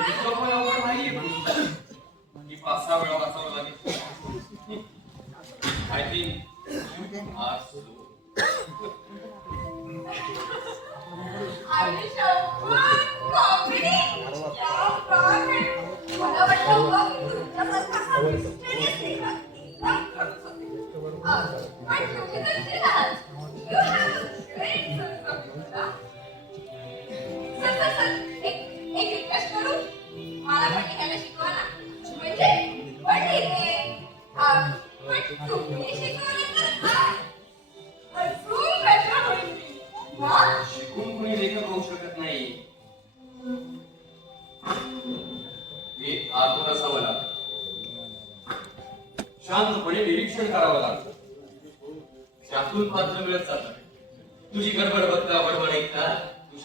इतकं पण पाच सहा वेळा वाचावं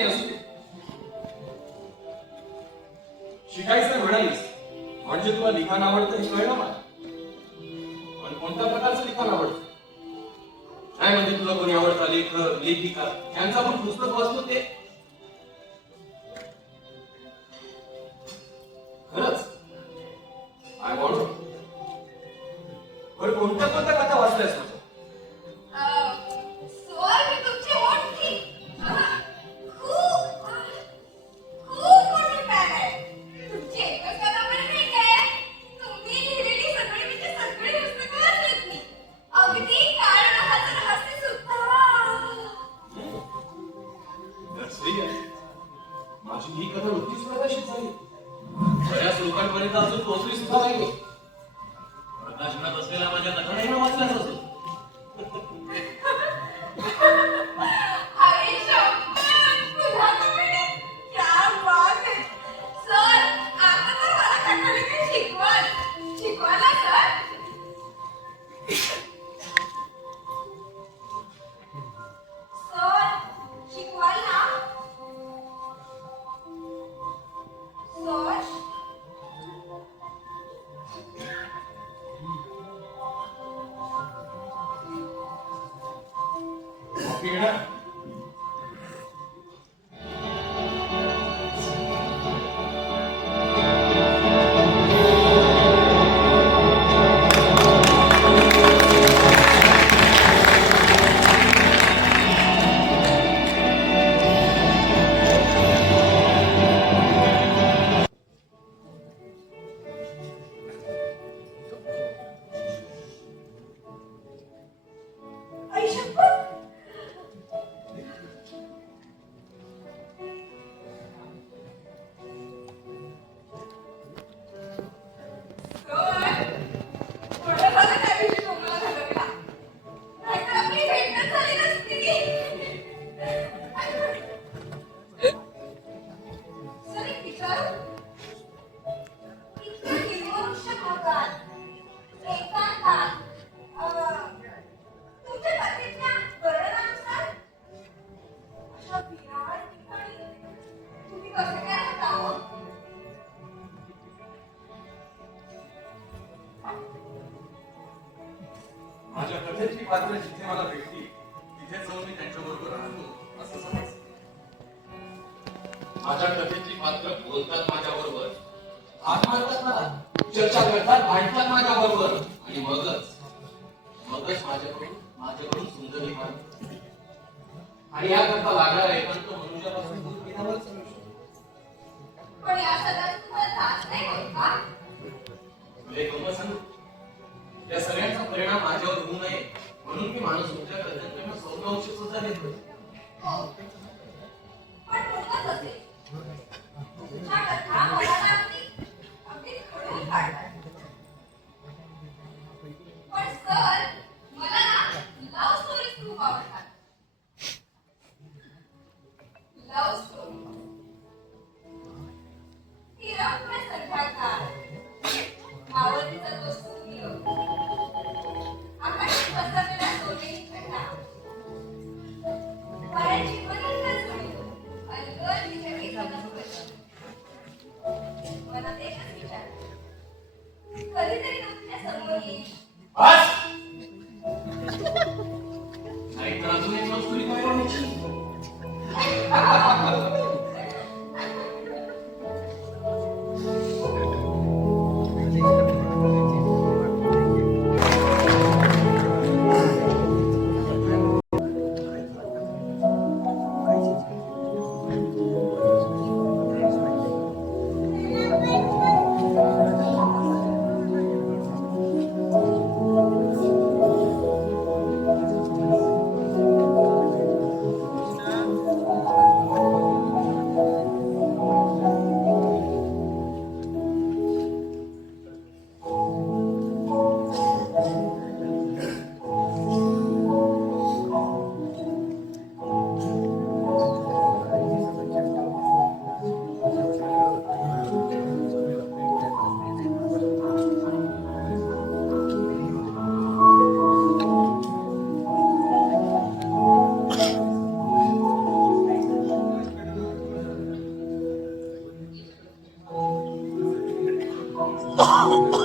ते असू दे शिकायचं म्हणालीस म्हणजे तुला लिखाण आवडतं हे कळलं मला. पण कोणत्या प्रकारचं लिखाण आवडतं? काय म्हणजे तुला कोणी आवडता लेखक लेखिका? यांचं आपण पुस्तक वाचतो ते. खरंच? आय वॉन्ट पण कोणत्या कोणत्या 아니라 परिणाम माझ्यावर होऊ नये म्हणून मी माणूस उपचार करतात सुद्धा देत 不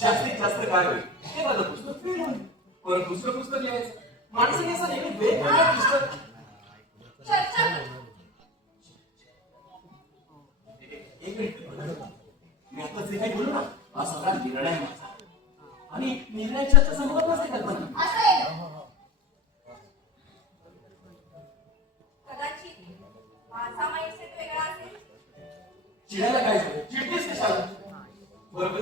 जास्तीत जास्त काय होईल? ते माझं पुस्तक फेल होईल परत दुसरं पुस्तक लिहायचं. माणसाने असं नेहमी वेगवेगळं पुस्तक. आणि नसते चिडायला काय झालं? कशाला बरोबर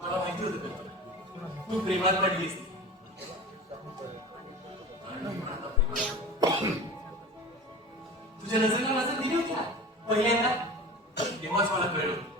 मला माहिती तू प्रेमात पडलीस. तुझ्या नजरेला नजर दिली होती पहिल्यांदा. तेव्हाच मला कळलं.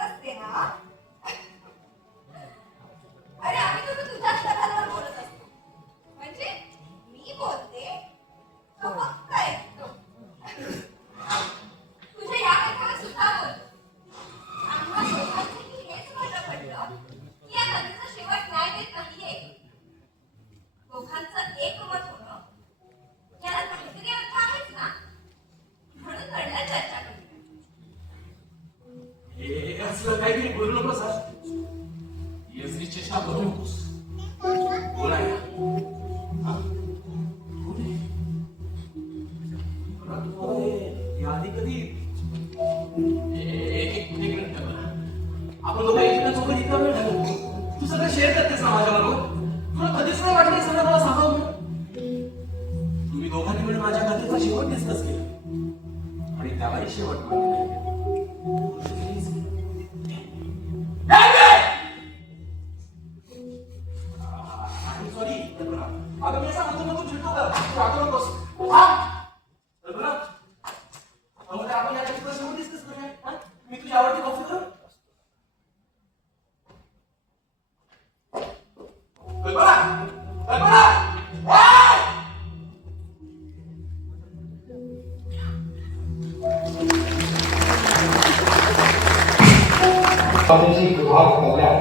त्याची विभाग कल्याण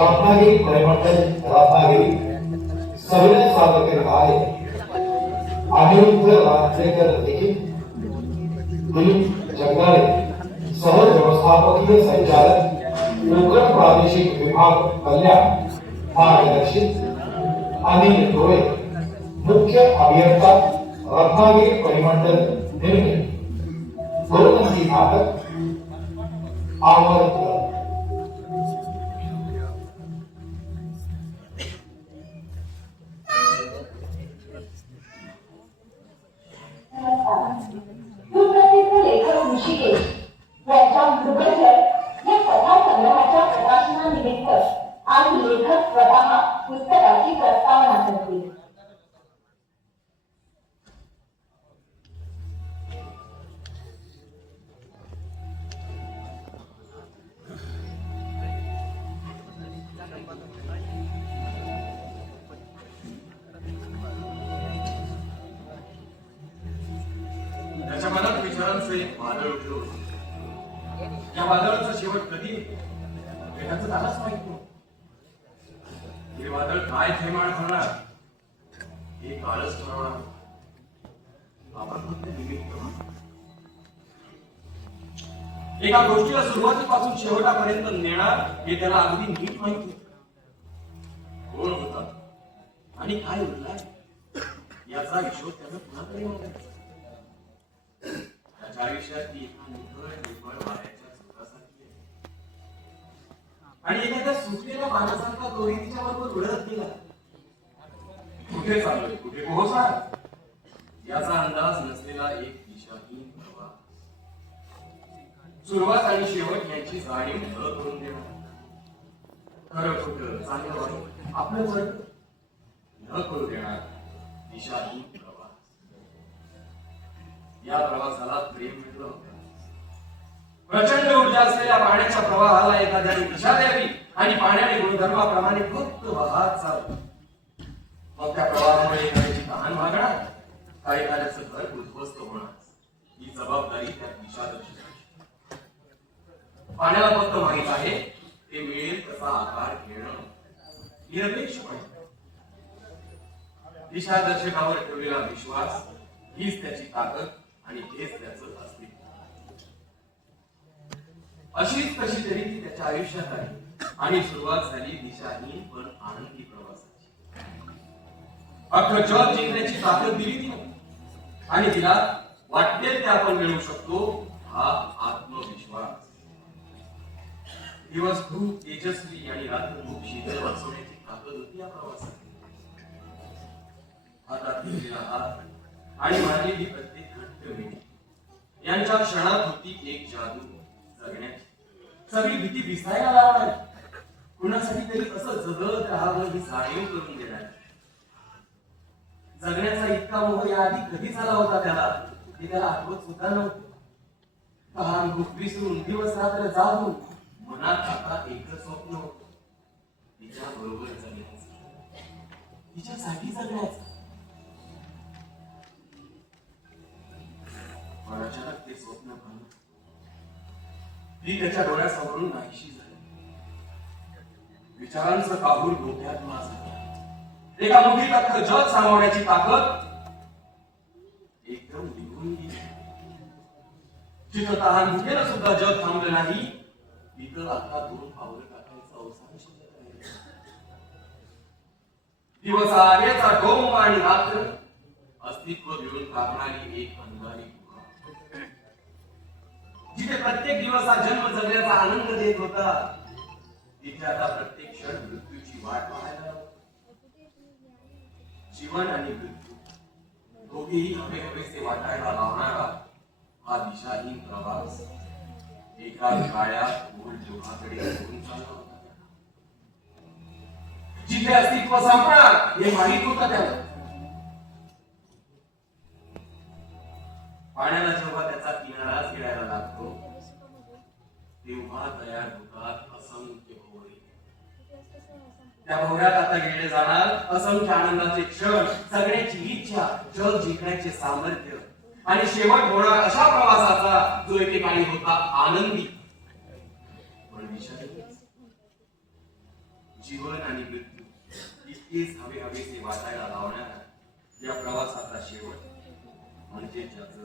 रत्नागिरी परिवर्तन रत्नागिरी सविनय सादर करत आहे. अनिरुद्ध राजशेखर देखील दिलीप जगदाळे सह व्यवस्थापकीय संचालक कोकण प्रादेशिक विभाग कल्याण. मार्गदर्शित अनिल डोळे मुख्य अभियंता रत्नागिरी परिमंडल निर्मित. दोन नाटक आवर्त आणि लेखक स्वतः पुस्तकाची प्रस्तावना करतील. शेवटापर्यंत नेणार हे त्याला अगदी नीट माहिती कोण होता? आणि काय उरलाय याचा हिशोब त्यानं पुन्हा तरी मागायचा? त्याच्या आयुष्यात ती वाऱ्याच्या झोकासारखी आणि एखाद्या सुटलेल्या बाळासारखा तोही तिच्या बरोबर उडत गेला. कुठे चाललोय? कुठे? पोहोचा याचा अंदाज नसलेला एक सुरुवात आणि शेवट यांची जाणीव न करून देणार खरं खोट चांगलं वाईट आपलं वर्ग न करू देणार दिशाहीन प्रवास. या प्रवासाला प्रेम मिळलं होतं. प्रचंड ऊर्जा असलेल्या पाण्याच्या प्रवाहाला एखाद्याने दिशा द्यावी आणि पाण्याने गुणधर्माप्रमाणे फक्त वाहत चालू. मग त्या प्रवाहामुळे एखाद्याची तहान भागणार का एखाद्याचं घर उद्ध्वस्त होणार. ही जबाबदारी त्या दिशादर्शकाची. पाण्याला फक्त माहीत आहे ते मिळेल तसा आकार घेणं निरपेक्ष दिशादर्शकावर ठेवलेला विश्वास हीच त्याची ताकद आणि हेच त्याचं अस्तित्व. अशीच कशी तरी ती त्याच्या आयुष्यात आली आणि सुरुवात झाली दिशाहीन पण आनंदी प्रवासाची. अख्खं जग जिंकण्याची ताकद दिली तिने. आणि तिला वाटेल ते आपण मिळवू शकतो हा आत्मविश्वास. दिवस खूप तेजस्वी आणि रात्र खूप शीतल वाचवण्याची ताकद होती या प्रवासात हातात घेतलेला हात आणि मारलेली प्रत्येक घट्ट मिठी यांच्या क्षणात होती एक जादू जगण्याची. सगळी भीती दिसायला लावणार कुणासाठी तरी असं जगत राहावं ही जाणीव करून देणार. जगण्याचा इतका मोह याआधी कधी झाला होता त्याला? हे त्याला आठवत सुद्धा नव्हतं. तहान भूक विसरून दिवस रात्र जागून मनात आता एकच स्वप्न होत. तिच्या बरोबर जगण्याचं तिच्यासाठी जगण्याचं पण अचानक ते स्वप्न पाहिलं ती त्याच्या डोळ्यासमोरून नाहीशी झाली. विचारांचं काहूर डोक्यात माझा एका मुठीत अख्खं जग सांगवण्याची ताकद एकदम निघून गेली. तिथं तहान भुकेनं सुद्धा जग थांबलं नाही इथं आता दोन पावलं टाकायचा अवसान शिल्लक नाही दिवस आर्याचा डोम आणि रात्र अस्तित्व मिळून टाकणारी एक प्रत्येक दिवसा जन्म जगण्याचा आनंद देत होता तिथे आता प्रत्येक क्षण मृत्यूची वाट पाहायला जीवन आणि मृत्यू. दोघेही हवे हवेसे वाटायला लावणारा हा दिशाहीन प्रवास. एका काळ्या मूळ जीवनाकडे जिथे अस्तित्व सापणार हे माहीत होत त्याला. पाण्याला जेव्हा त्याचा किनारा खेळायला लागतो तेव्हा तयार होतात असंख्य भोवरे. त्या भोवऱ्यात आता गेले जाणार असंख्य आनंदाचे क्षण सगळ्याची इच्छा जग जिंकण्याचे सामर्थ्य. आणि शेवट होणार अशा प्रवासाचा जो एकेकाळी होता आनंदी. जीवन आणि मृत्यू इतकेच हवे हवेचे वाचायला लावण्यात या प्रवासाचा शेवट म्हणजे त्याच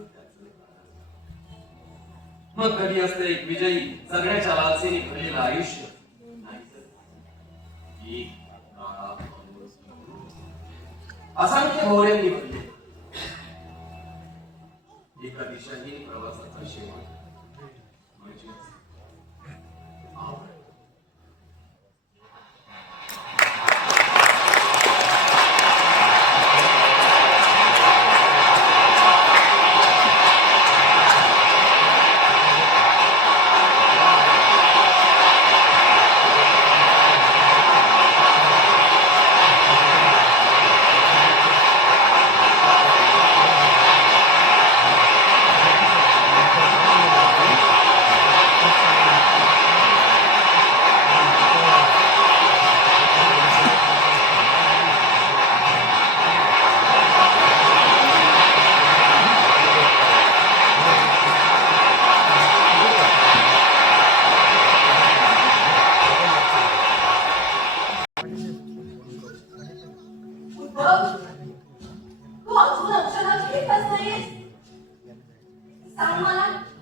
मग कधी असतं एक विजयी सगळ्याच्या लालसेने भरलेलं आयुष्य? नाही असंख्य भोवऱ्यांनी भरले. एका दिशाहीन प्रवासाचा शेवट Tao.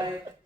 Aye.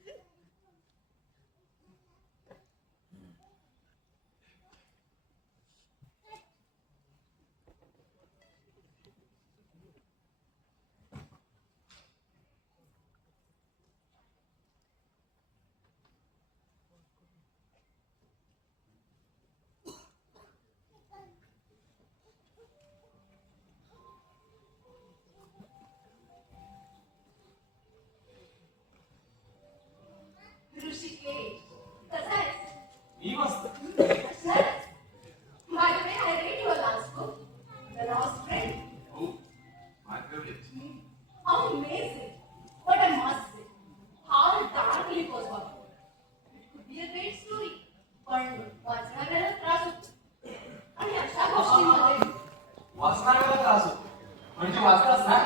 वाचणाऱ्याला त्रास होतो म्हणजे वाचताच ना?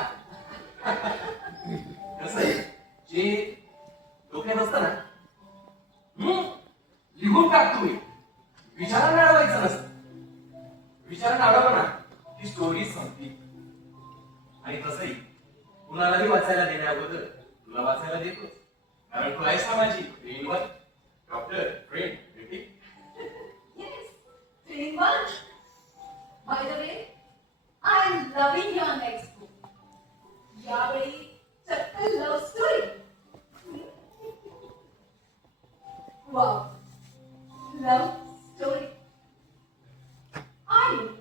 कसं आहे? जे डोक्यात असत ना हम्म लिहून टाकतो तुम्ही विचारांना अडवायचं नसत. विचारांना अडवलं ना ती स्टोरी संपली. आणि तसंही कुणालाही वाचायला देण्या अगोदर तुला वाचायला देतो कारण तू आहेस ना माझी ट्रेनवर doctor train by the way I'm loving your next book. Yabari, typical love story. wow, love story. I know.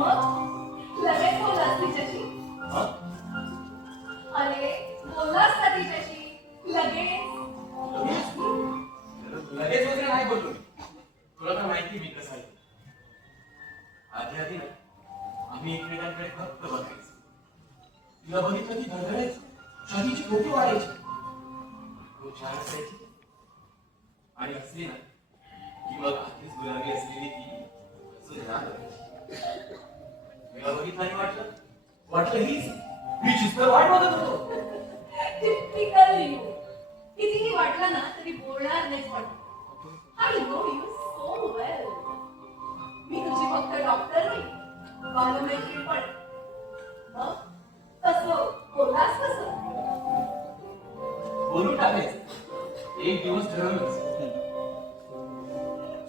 What?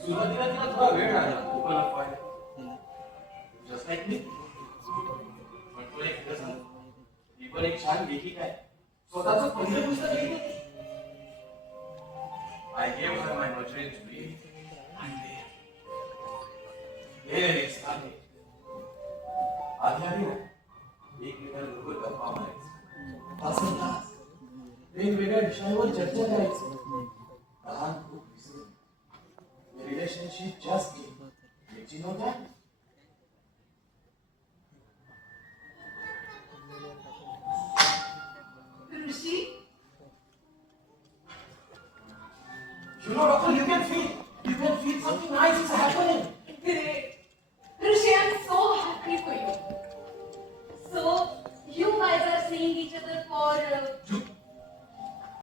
सुरुवातीला तिला थोडा वेळ लागला दुकानात पाहायला जसं ऐकली पण तो एक कसं मी पण एक छान लेखिक आहे स्वतःच पहिलं पुस्तक लिहिलं I gave her my merchant to read, and there, there आधी आधी ना एकमेकांबरोबर गप्पा मारायचं वेगवेगळ्या विषयावर चर्चा करायची. She just did. Did you know that?